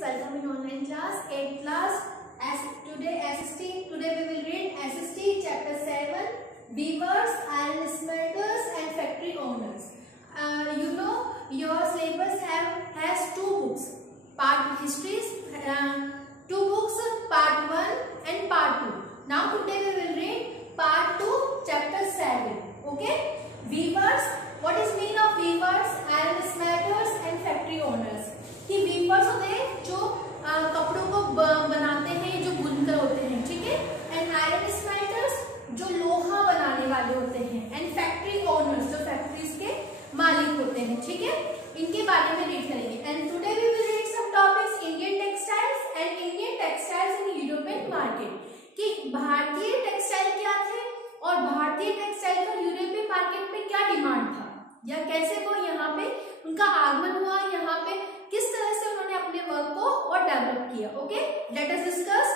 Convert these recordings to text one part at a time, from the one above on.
welcome in online class, 8th class. Today we will read SST chapter 7, weavers, iron smelters and factory owners. Your syllabus has two books, part histories, two books, part 1 and part 2. Now today we will read part 2 chapter 7. Okay, weavers. What is mean of weavers, iron smelters and factory owners? कि viewers होते हैं जो कपड़ों को बनाते हैं, जो बुनकर होते हैं, ठीक है। एंड आयरन स्मेल्टर्स जो लोहा बनाने वाले होते हैं। एंड फैक्ट्री ओनर्स जो फैक्ट्रीज के मालिक होते हैं, ठीक है। इनके बारे में रीड करेंगे। And today we will read some topics Indian textiles and Indian textiles in European market. कि भारतीय टेक्सटाइल क्या थे और भारतीय टेक्सटाइल का यूरोपियन मार्केट में क्या डिमांड था, या कैसे वो यहाँ पे उनका आगमन हुआ, यहाँ पे किस तरह से उन्होंने अपने वर्क को और डेवलप किया। Okay, let us discuss.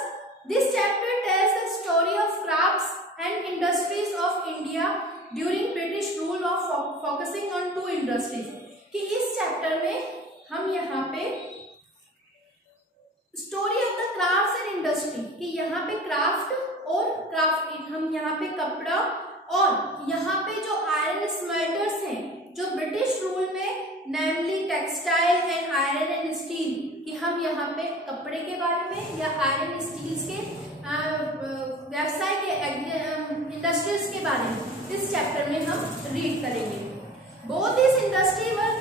This chapter tells the story of crafts and industries of India during British rule of focusing on two industries. कि इस चैप्टर में हम यहाँ पे story of the crafts and industry, कि यहाँ पे क्राफ्ट और क्राफ्ट, हम यहाँ पे कपड़ा और यहाँ पे जो आयरन स्मेल्टर्स हैं जो ब्रिटिश रूल में, namely textile and iron and steel, कि हम यहाँ पे कपड़े के बारे में या आयरन स्टील्स के व्यवसाय के इंडस्ट्रीज के बारे में इस चैप्टर में हम रीड करेंगे। Both this industry were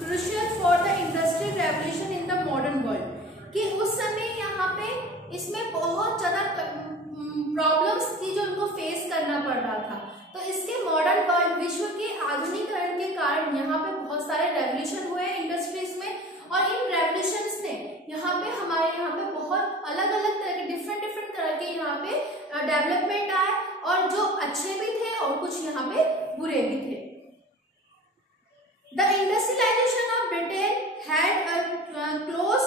crucial for the industrial revolution in the modern world. कि उस समय यहाँ पे इसमें बहुत ज्यादा प्रॉब्लम्स थी जो उनको फेस करना पड़ रहा था। तो इसके मॉडर्न वर्ल्ड, विश्व के आधुनिकीकरण के कारण यहाँ पे बहुत सारे रेवोल्यूशन हुए इंडस्ट्रीज में। और इन रेवोल्यूशंस ने यहाँ पे हमारे यहाँ पे बहुत अलग अलग तरह के डिफरेंट तरह के यहाँ पे डेवलपमेंट आए, और जो अच्छे भी थे और कुछ यहाँ पे बुरे भी थे। The industrialization of Britain had close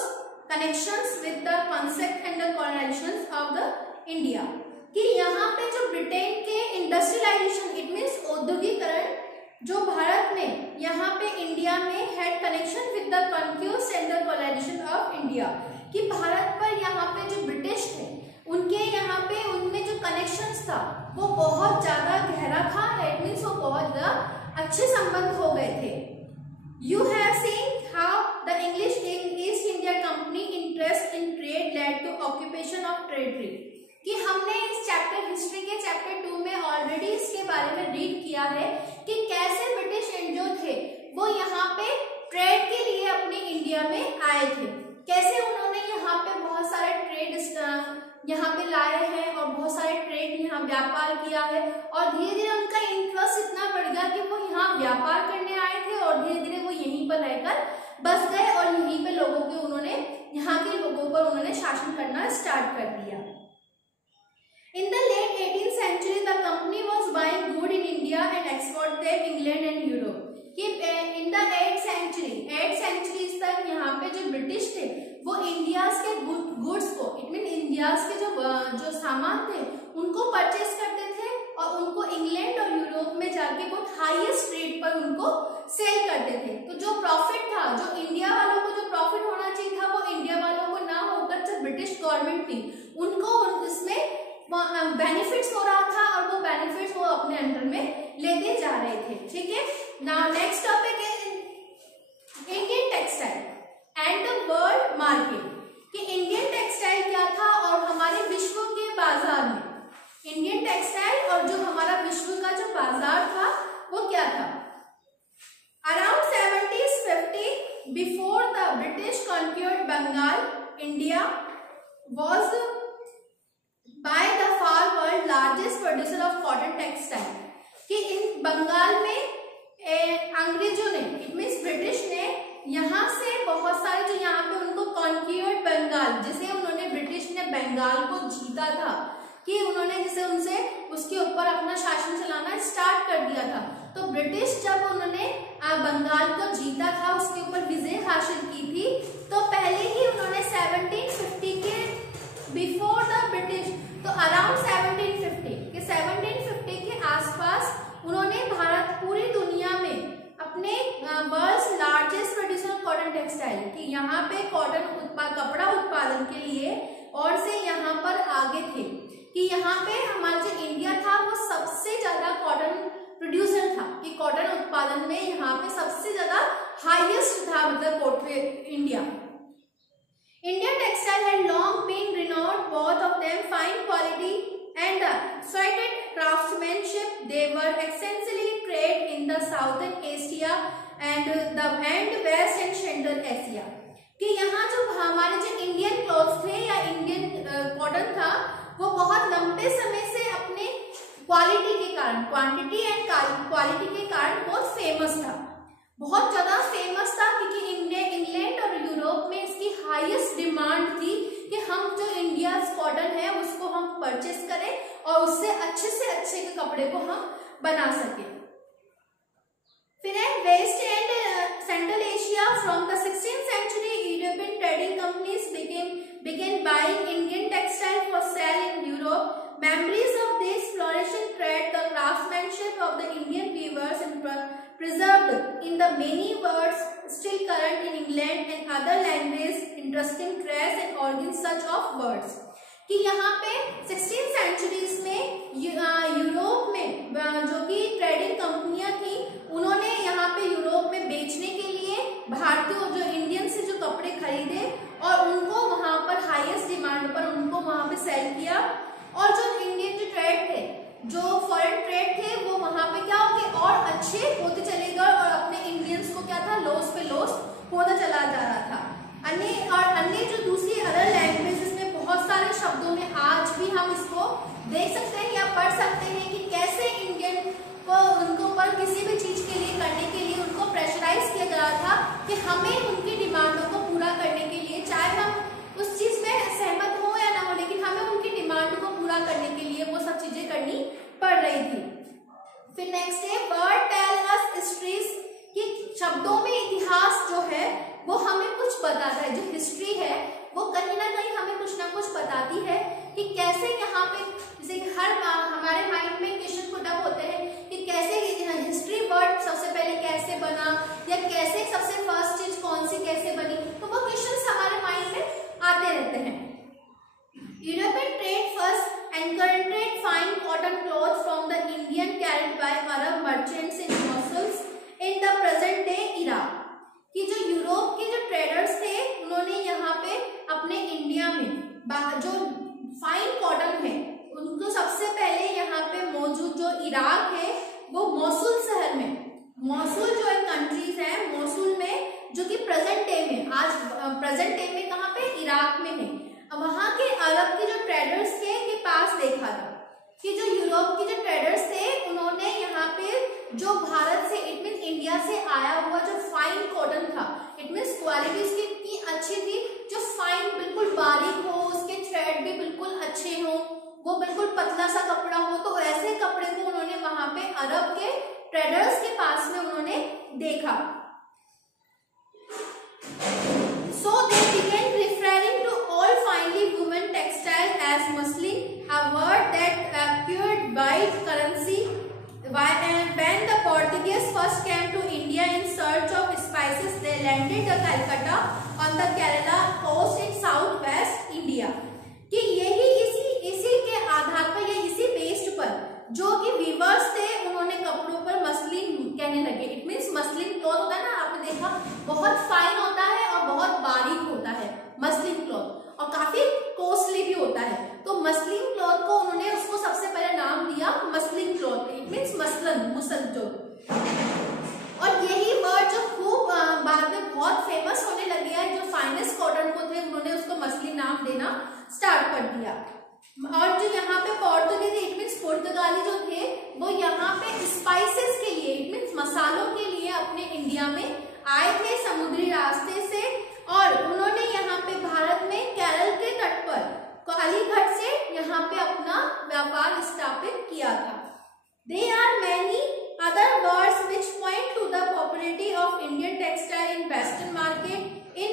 connections with the concept and the colonization of the India. कि यहाँ पे जो ब्रिटेन के इंडस्ट्रियलाइजेशन, इट मीन्स औद्योगिकरण, जो भारत में यहाँ पे इंडिया में had connection with the conquest and the colonization of India. कि भारत पर यहाँ पे जो ब्रिटिश थे उनके यहाँ पे उनमें जो कनेक्शंस था वो बहुत ज्यादा गहरा था। इट मीन्स वो बहुत ज्यादा अच्छे संबंध हो गए थे। You have seen how the English East India Company interest in trade led to occupation of territory. कि हमने इस चैप्टर हिस्ट्री के चैप्टर 2 में ऑलरेडी इसके बारे में रीड किया है कि कैसे ब्रिटिश जो थे वो यहाँ पे ट्रेड के लिए अपने इंडिया में आए थे। कैसे उन्होंने यहाँ पे बहुत सारे ट्रेड यहाँ पे लाए हैं और बहुत सारे ट्रेड यहाँ व्यापार किया है, और धीरे धीरे उनका इंटरेस्ट इतना बढ़ गया कि वो यहाँ व्यापार करने आए थे और धीरे धीरे वो यहीं पर रहकर बस गए और यहीं पे लोगों के उन्होंने यहाँ के लोगों पर उन्होंने शासन करना स्टार्ट कर दिया। In the late 18th century, the company was buying goods in India and export them England and Europe. कि in the 8th century तक यहाँ पे जो ब्रिटिश थे वो इंडियाज के गुड्स को, इट मीन इंडियाज के जो सामान थे उनको परचेस करते थे और उनको इंग्लैंड और यूरोप में जाके बहुत हाईएस्ट रेट पर उनको सेल करते थे। तो जो प्रॉफिट था, जो इंडिया वालों को जो प्रॉफिट होना चाहिए था, वो इंडिया वालों को ना होकर जो ब्रिटिश गवर्नमेंट थी उनको इसमें बेनिफिट्स हो रहा था, और वो बेनिफिट्स वो अपने अंडर में लेते जा रहे थे। ठीक है। नाउ नेक्स्ट टॉपिक है Indian textile and the world market. कि इंडियन टेक्सटाइल क्या था और हमारे विश्व के बाजार में इंडियन टेक्सटाइल और जो हमारा विश्व का जो बाजार था वो क्या था। Around 1750 before the British conquered Bengal, India was by the far world largest producer of cotton textile। कि इन बंगाल में अंग्रेजों ने, इट मीन्स ब्रिटिश ने यहाँ से बहुत सारे जो यहाँ पे उनको कॉन्क्यूर्ड बंगाल, जिसे उन्होंने ब्रिटिश ने बंगाल को जीता था, कि उन्होंने जिसे उनसे उसके ऊपर अपना शासन चलाना स्टार्ट कर दिया था। तो ब्रिटिश जब उन्होंने बंगाल को जीता था, उसके ऊपर विजय हासिल की थी, तो पहले ही उन्होंने 1750 के बिफोर द ब्रिटिश, तो अराउंड 1750 के आसपास उन्होंने भारत पूरी दुनिया में अपने world's largest producer of cotton textile textile कि यहाँ पे कपड़ा उत्पादन के लिए और से यहाँ पर आगे थे, कि यहाँ पे हमारा जो इंडिया था वो सबसे ज्यादा कॉटन प्रोड्यूसर था, कि कॉटन उत्पादन में यहाँ पे सबसे ज्यादा हाईएस्ट था, मतलब India. Indian textile had long been renowned, both of them fine quality and cited craftsmanship. They were extensively traded in the Southern Asia and West and Central Asia. कि यहाँ जो हमारे जो इंडियन क्लॉथ्स थे या Indian cotton था वो बहुत लंबे समय से अपने क्वालिटी के कारण, क्वांटिटी एंड क्वालिटी के कारण बहुत फेमस था, बहुत ज्यादा फेमस था, क्योंकि इंग्लैंड और यूरोप में इसकी हाईएस्ट डिमांड थी कि हम जो इंडिया कॉटन है उसको हम परचेस करें और उससे अच्छे के कपड़े को हम बना सकें। फिर है west and central Asia. From the 16th century European trading companies began buying Indian textile for sale in Europe. Memories of this flourishing trade, the craftsmanship of the Indian weavers and preserved in the many words still current in England and other languages, interesting traits and origins such of words. कि यहाँ पे 16th centuries में Europe में जो कि trading कंपनियां थी उन्होंने यहाँ पे यूरोप में बेचने के लिए भारतीय जो इंडियन से जो कपड़े खरीदे और उनको वहां पर हाईएस्ट डिमांड पर उनको वहां पे सेल किया, और जो इंडियन जो ट्रेड थे, जो फॉरेन ट्रेड थे, वो वहां पे क्या हो गए और अच्छे होते चले गए और अपने इंडियंस को क्या था लॉस पे लॉस होता चला जा रहा था। अन्य जो दूसरी अदर लैंग्वेजेस में बहुत सारे शब्दों में आज भी हम इसको देख सकते हैं या पढ़ सकते हैं कि कैसे इंडियन को उनको ऊपर किसी भी चीज के लिए करने के लिए उनको प्रेशराइज किया जा रहा था कि हमें उनकी डिमांडों को पूरा करने के लिए, चाहे हम उस चीज में सहमत हो या ना हो, लेकिन हमें उनकी डिमांड को पूरा करने के लिए वो सब चीजें करनी पड़ रही थी। फिर नेक्स्ट है वर्ड टेल अस हिस्ट्रीज, कि शब्दों में इतिहास जो है वो हमें कुछ बताता है, जो हिस्ट्री है वो कहीं ना कहीं हमें कुछ ना कुछ बताती है कि कैसे यहाँ पे, जैसे हर हमारे माइंड में क्वेश्चन पुट अप होते हैं कि कैसे हिस्ट्री वर्ड सबसे पहले कैसे बना या कैसे सबसे फर्स्ट चीज कौन सी कैसे बनी, तो वो क्वेश्चंस हमारे माइंड में आते रहते हैं। European trade first encouraged fine cotton cloth from the Indian carried by Arab merchants in Mosul in the present day Iraq, कि जो यूरोप के जो ट्रेडर्स थे उन्होंने यहाँ पे अपने इंडिया में जो फाइन कॉटन है उनको सबसे पहले यहाँ पे मौजूद जो इराक है वो मौसूल शहर में, मौसूल जो है कंट्रीज है, मौसूल में जो कि प्रेजेंट डे में, आज प्रेजेंट डे में कहाँ पे इराक में है, वहां के अरब के जो ट्रेडर्स थे के पास देखा था कि जो यूरोप के जो ट्रेडर्स थे उन्होंने यहाँ पे जो भारत से, इट मीन इंडिया से आया हुआ जो फाइन कॉटन था, इट मीन क्वालिटी इसकी इतनी अच्छी थी, जो फाइन बिल्कुल बारीक हो, उसके थ्रेड भी बिल्कुल अच्छे हो, वो बिल्कुल पतला सा कपड़ा हो, तो ऐसे कपड़े को उन्होंने वहां पे अरब के ट्रेडर्स के पास में उन्होंने देखा। So they began referring to all finely woven textile as muslin, a word that acquired wide currency when the Portuguese first came to India in search of spices. They landed at Calcutta on the Kerala coast in southwest India. कि यही इसी के आधार पर या इसी based पर जो कि वीवर्स थे उन्होंने कपड़ों पर मसलिन कहने लगे। इट मीन्स मसलिन क्लॉथ होता है ना, आपने देखा बहुत फाइन होता है और बहुत बारीक होता है मसलिन क्लॉथ, और काफी कॉस्टली भी होता है, तो मसलिन क्लॉथ को उन्होंने उसको सबसे पहले नाम दिया मसलिन क्लॉथ, इट मीन्स मुसल जो, और यही वर्ड जो खूब बाद में बहुत फेमस होने लगे है, जो फाइनेस्ट कॉटन को थे उन्होंने उसको मसलिन नाम देना स्टार्ट कर दिया। और जो यहाँ पे पोर्तुगीज इट मीन्स पुर्तगाली जो थे वो यहाँ पे स्पाइसेस के लिए, इट मीन्स मसालों के लिए अपने इंडिया में आए थे समुद्री रास्ते से, और उन्होंने यहाँ पे भारत में केरल के तट पर कालीघाट से यहाँ पे अपना व्यापार स्थापित किया था। There are many other words which point to the popularity of Indian textile in Western market. In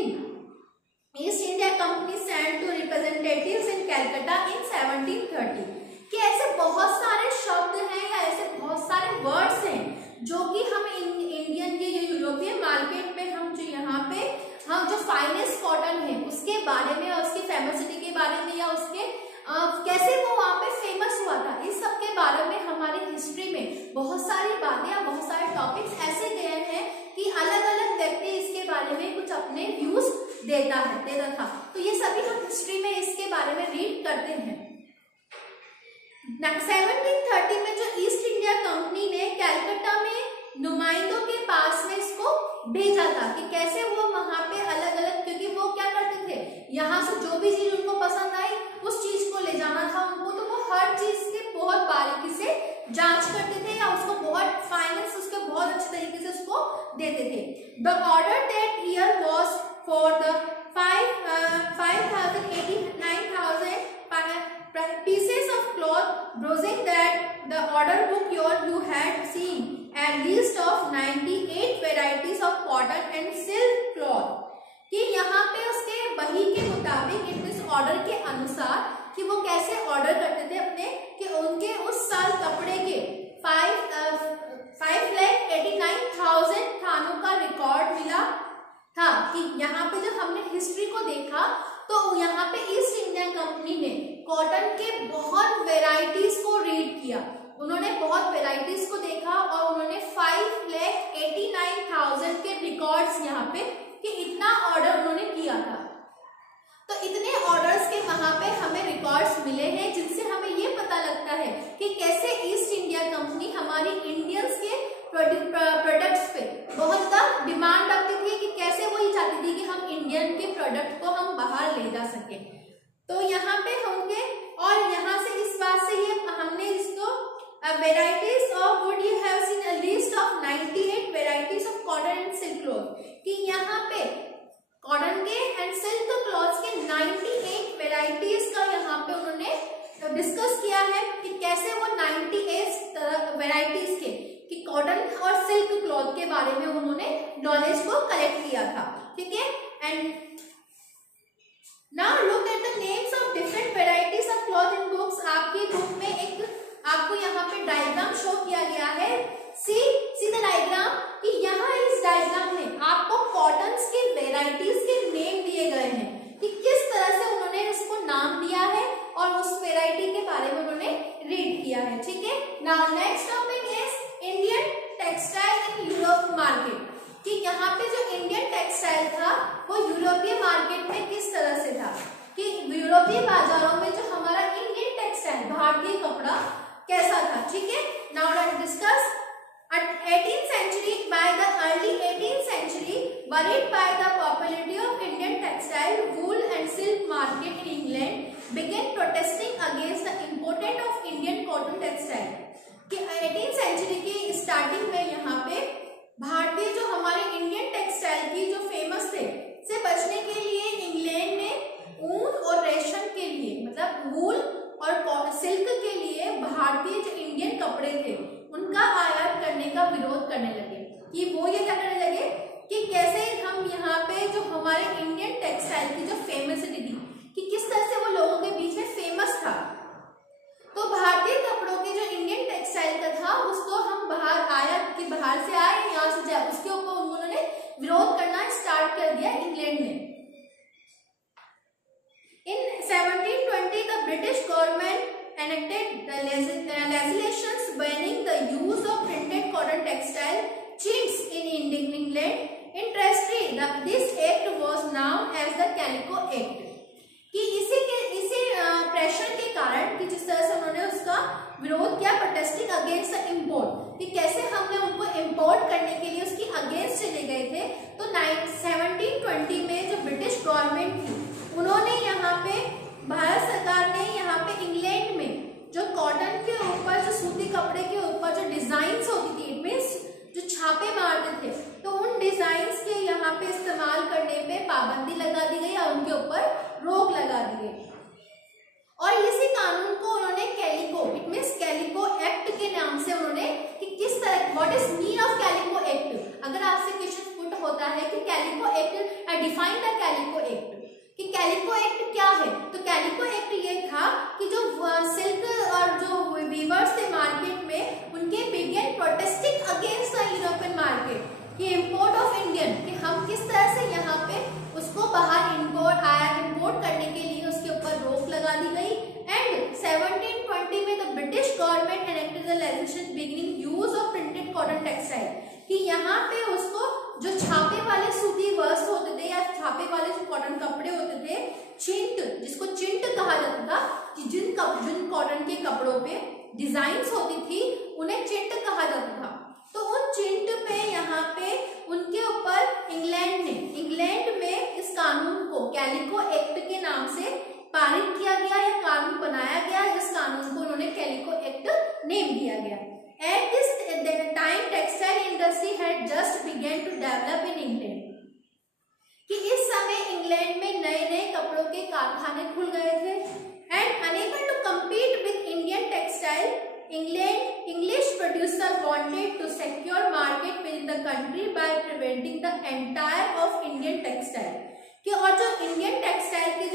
East India Company sent to representatives in Calcutta in 1730. कि ऐसे बहुत सारे शब्द हैं या ऐसे बहुत सारे वर्ड्स हैं जो कि हम इंडियन के यूरोपियन मार्केट में हम जो यहाँ पे हम जो फाइनेस्ट कॉटन है उसके बारे में, उसकी फेमसिटी के बारे में, या उसके कैसे वो वहां पे फेमस हुआ था, इस सब के बारे में हमारी हिस्ट्री में बहुत सारी बातें या बहुत सारे टॉपिक्स ऐसे गए हैं कि अलग अलग व्यक्ति इसके बारे में कुछ अपने व्यूज देता था। तो ये सभी हम हिस्ट्री में इसके बारे में रीड करते हैं। 1730 में जो ईस्ट इंडिया कंपनी ने कलकत्ता में नुमाइंदों के पास में इसको भेजा था कि कैसे वो वहां पे अलग अलग, क्योंकि वो क्या करते थे, यहाँ से जो भी चीज उनको पसंद आई उस चीज को ले जाना था उनको, तो वो हर चीज की बहुत बारीकी से जांच करते थे या उसको बहुत फाइनेंस उसके बहुत अच्छे तरीके से उसको देते थे। The order that year was for the 5,89,000 pieces of cloth, browsing that the order book you had seen a list of 98 varieties of cotton and silk cloth, कि यहाँ पे उसके वही के मुताबिक इस ऑर्डर के अनुसार कि वो कैसे ऑर्डर करते थे अपने, कि उनके उस साल कपड़े के 5,89,000 थानों का रिकॉर्ड मिला था। कि यहाँ पे जब हमने हिस्ट्री को देखा तो यहाँ पे ईस्ट इंडिया कंपनी ने कॉटन के बहुत वेराइटीज को रीड किया, उन्होंने बहुत वेराइटीज को देखा और उन्होंने 5,89,000 के रिकॉर्ड्स यहाँ पे कि इतना ऑर्डर उन्होंने किया था। तो इतने ऑर्डर्स के वहां पे हमें रिकॉर्ड्स मिले हैं जिनसे हमें ये पता लगता है कि कैसे ईस्ट इंडिया कंपनी हमारी इंडियंस के प्रोडक्ट्स पे बहुत ज्यादा डिमांड रखती थी, कि कैसे वो ये चाहती थी कि हम इंडियन के प्रोडक्ट को हम बाहर ले जा सके। तो यहाँ पे होंगे, और यहाँ से इस बात से ये हमने इसको varieties of would you have seen a list of 98 varieties of cotton and silk cloth, कि यहाँ पे कॉटन के एंड सिल्क क्लॉथ्स के 98 वेराइटीज का यहाँ पे उन्होंने डिस्कस किया है कि कैसे वो 98 वेराइटीज के कि कॉटन और सिल्क क्लॉथ के बारे में उन्होंने नॉलेज को कलेक्ट किया था। ठीक है, and now look at the names of different varieties of cloth in books. आपकी बुक में एक आपको यहाँ पे डायग्राम शो किया गया है। सी द डायग्राम, कि यहाँ इस डायग्राम में आपको कॉटन्स के वेराइटीज के नेम दिए गए हैं कि किस तरह से उन्होंने उसको नाम दिया है और उस वेराइटी के बारे में उन्होंने रीड किया है। ठीक है, now next topic is Indian textile in Europe market, कि यहाँ पे जो इंडियन टेक्सटाइल था वो यूरोपीय मार्केट में किस तरह से था, कि यूरोपीय बाजारों में जो हमारा इंडियन टेक्सटाइल भारतीय कपड़ा कैसा था। ठीक है, now let's discuss 18th century. By the early 18th century, worried by the popularity of Indian textile, wool and silk market in England began protesting against the import of Indian cotton textile. कि 18th century की starting में यहाँ पे भारतीय जो हमारे Indian textile की जो फेमस थे से बचने के लिए इंग्लैंड ने ऊन और रेशम के लिए, मतलब वूल और सिल्क के लिए भारतीय जो इंडियन कपड़े थे उनका आयात करने का विरोध करने लगे। कि वो ये क्या करने लगे कि कैसे हम यहाँ पे जो हमारे इंडियन टेक्सटाइल की जो फेमसिटी थी कि किस तरह से वो लोगों के बीच में फेमस था, तो भारतीय कपड़ों के जो इंडियन टेक्सटाइल का था उसको हम बाहर आयात कि बाहर से आए यहाँ से जाए, उसके ऊपर उन्होंने विरोध करना स्टार्ट कर दिया इंग्लैंड ने। In 1720, the British government enacted the legislations banning the use of printed cotton textile chintz in England. Interestingly, this act was known as the Calico Act. कि इसी प्रेशर के कारण कि जिस तरह से उन्होंने उसका विरोध किया, प्रोटेस्टिंग अगेंस्ट द इम्पोर्ट, कि कैसे हमने उनको इम्पोर्ट करने के लिए उसकी अगेंस्ट चले गए थे। तो 1720 में जो ब्रिटिश गवर्नमेंट थी उन्होंने यहाँ पे, भारत सरकार ने यहाँ पे इंग्लैंड में जो कॉटन के ऊपर, जो सूती कपड़े के ऊपर जो डिजाइन्स होती थी, इट मीन्स जो छापे मारते थे, तो उन डिजाइन्स के यहाँ पे इस्तेमाल करने पे पाबंदी लगा दी गई या उनके ऊपर रोक लगा दी गई। और इसी कानून को उन्होंने calico, it means calico act के नाम से उन्होंने, कि किस तरह, what is mean of calico act. अगर आपसे क्वेश्चन पुट होता है कि calico act, define the calico act, कि कैलिको एक्ट क्या है, तो कैलिको एक्ट ये था कि जो सिल्क और जो वीवर्स थे मार्केट में, उनके began protesting against the European market, कि इम्पोर्ट ऑफ इंडियन, कि हम किस तरह से यहाँ पे उसको बाहर इम्पोर्ट करने के लिए उसके ऊपर रोक लगा दी गई। एंड 1720 में the British government enacted the legislation beginning use of printed cotton textile, कि यहाँ पे उसको जो छापे वाले सूती वस्त्र होते थे या छापे वाले जो कॉटन कपड़े होते थे, चिंट, जिसको चिंट कहा जाता था, कि जिन कॉटन के कपड़ों पे डिजाइन्स होती थी उन्हें चिंट कहा जाता था। तो उन चिंट पे यहाँ पे उनके ऊपर इंग्लैंड में इस कानून को कैलिको एक्ट के नाम से पारित किया गया या कानून बनाया गया, जिस कानून को उन्होंने कैलिको एक्ट नेम दिया गया। At this time textile industry had just began to develop in England, कि इस समय इंग्लैंड में नए नए कपड़ों के कारखाने खुल गए थे। And unable to compete with Indian textile, English producer wanted to secure market within the country by preventing the entire of Indian textile, कि और जो इंडियन टेक्सटाइल के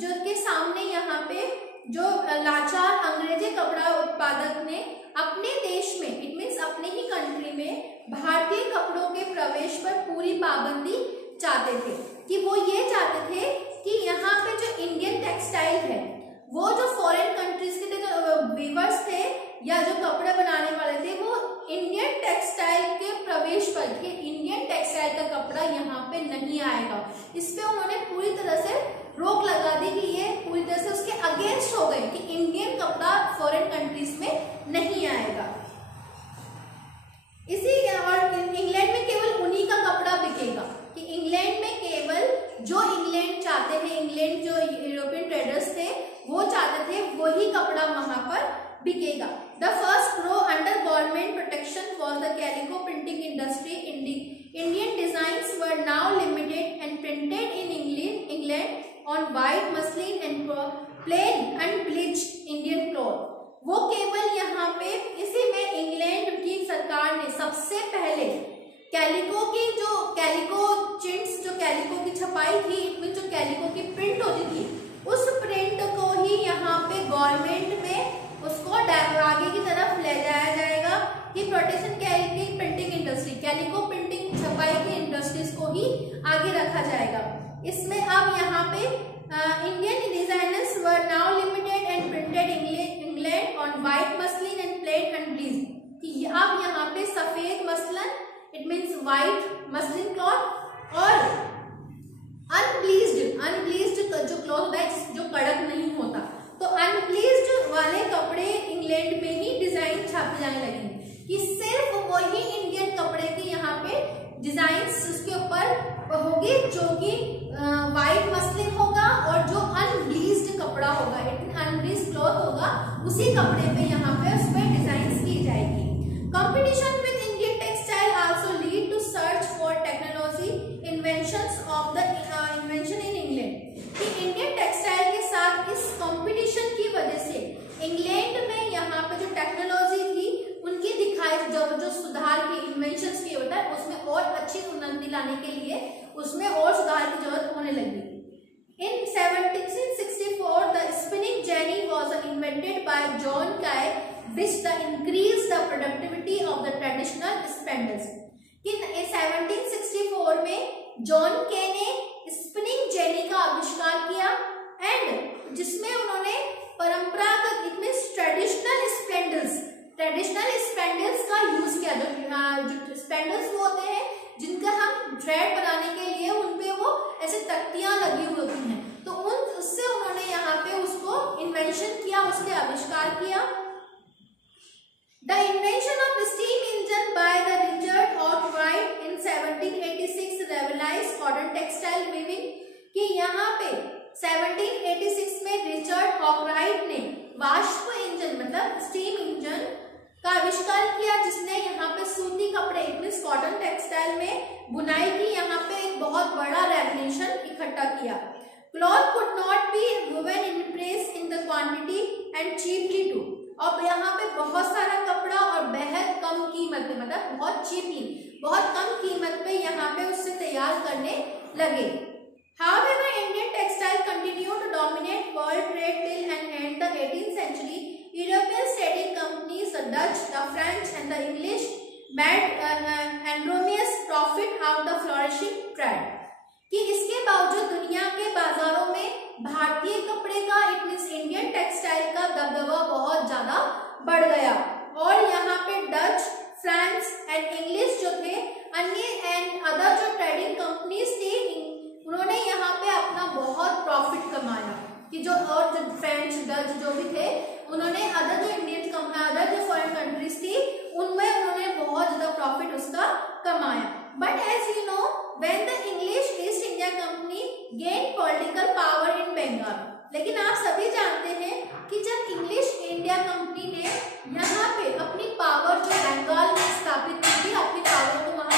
जो के सामने यहाँ पे जो लाचार अंग्रेजी कपड़ा उत्पादक ने अपने देश में, इट मीन्स अपने ही कंट्री में भारतीय कपड़ों के प्रवेश पर पूरी पाबंदी चाहते थे, कि वो ये चाहते थे कि यहाँ पे जो इंडियन टेक्सटाइल है वो जो फॉरेन कंट्रीज के जो वीवर्स थे या जो कपड़े बनाने वाले थे वो इंडियन टेक्सटाइल के प्रवेश पर, कि इंडियन टेक्सटाइल का कपड़ा यहाँ पे नहीं आएगा। इस पे उन्होंने पूरी तरह से रोक लगा दी, कि ये पूरी तरह से उसके अगेंस्ट हो गए कि इंडियन कपड़ा फॉरेन कंट्रीज में नहीं आएगा। इसी और इंग्लैंड में केवल उन्हीं का कपड़ा बिकेगा, कि इंग्लैंड में केवल जो इंग्लैंड चाहते थे, इंग्लैंड जो यूरोपियन ट्रेडर्स थे वो चाहते थे वही कपड़ा वहां पर बिकेगा। The first grow under government protection was the calico printing industry. Indian designs were now limited and printed in England on white muslin and plain unbleached Indian cloth. वो केवल यहाँ पे इसी में इंग्लैंड की सरकार ने सबसे पहले कैलिको की जो कैलिको चिंट्स, जो कैलिको की छपाई थी, इनमें जो कैलिको की प्रिंट होती थी उस प्रिंट को ही यहाँ पे गवर्नमेंट में उसको आगे की तरफ ले जाया जाएगा, कि प्रोटेक्शन की प्रिंटिंग इंडस्ट्री, कैलिको प्रिंटिंग छपाई की इंडस्ट्रीज को ही आगे रखा जाएगा। इसमें अब यहाँ पे Indian designers were now limited and printed England on white muslin and plain unbleached, कि अब यहाँ पे सफेद मसलन, it means white muslin cloth और अनब्लीच्ड जो क्लॉथ है जो कड़क नहीं होता, तो अनब्लीच्ड वाले कपड़े इंग्लैंड में ही डिजाइन छापे जाने लगे, कि सिर्फ वही इंडियन कपड़े की यहाँ पे डिजाइन उसके ऊपर होगी जो कि व्हाइट मसलिन होगा और जो अनब्लीच्ड कपड़ा होगा, अनब्लीच्ड क्लॉथ होगा, उसी कपड़े पे यहाँ पे उस पर डिजाइन की जाएगी। Competition with Indian textile also lead to search for technology inventions of the invention in England, कि इंडियन टेक्सटाइल के साथ इस कंपटीशन की वजह से इंग्लैंड में यहाँ पे जो टेक्नोलॉजी थी उनकी दिखाई जो सुधार की इन्वेंशंस की होता है उसमें और अच्छी उन्नति लाने के लिए उसमें और सुधार की जरूरत होने लगी। In 1764, the spinning jenny was invented by John Kay, which increased the productivity of the traditional spindles. In 1764 में जॉन के ने स्पिनिंग जेनी का आविष्कार किया एंड जिसमें उन्होंने परंपरागत इट मींस ट्रेडिशनल स्पेंडल्स का यूज किया। जो स्पेंडल्स वो होते हैं जिनका हम थ्रेड बनाने के लिए उनपे वो ऐसे तख्तियां लगी हुई होती हैं, तो उससे उन्होंने यहाँ पे उसको इन्वेंशन किया, उसके आविष्कार किया। The invention of steam engine by the Richard Arkwright in 1786 revolutionized modern textile weaving, कि यहाँ पे 1786 में रिचर्ड आर्कराइट ने वाष्प इंजन मतलब स्टीम इंजन का आविष्कार किया, जिसने यहाँ पे सूती कपड़े मींस कॉटन टेक्सटाइल में बुनाई की यहाँ पे एक बहुत बड़ा रेवोल्यूशन इकट्ठा किया। Cloth could not be woven in press in the quantity and cheaply too, अब यहाँ पे बहुत सारा कपड़ा और बेहद कम कीमत पे मतलब बहुत चीपली बहुत कम कीमत पे यहाँ पे उससे तैयार करने लगे। However, Indian textile continued to dominate world trade till and end the 18th century. European trading companies, the Dutch, the French, and the English made enormous profit out the flourishing trade, कि इसके बावजूद दुनिया के बाजारों में भारतीय कपड़े का, इट मींस इंडियन टेक्सटाइल का दबदबा बहुत ज्यादा बढ़ गया। और यहाँ पे डच, फ्रांस एंड इंग्लिश जो थे, अन्य एंड अदर जो ट्रेडिंग कंपनीज थी, उन्होंने यहाँ पे अपना बहुत प्रॉफिट कमाया, कि जो और जो फ्रेंच, डच जो भी थे, उन्होंने अदर जो इंडियन कंपनी, अदर जो फॉरेन कंट्रीज थी, उनमें उन्होंने बहुत ज्यादा प्रॉफिट उसका कमाया। But as you know, when the English East India Company gain political power in Bengal, लेकिन आप सभी जानते हैं कि जब इंग्लिश इंडिया कंपनी ने यहाँ पे अपनी पावर जो बंगाल में स्थापित की थी, अपनी पावर को वहां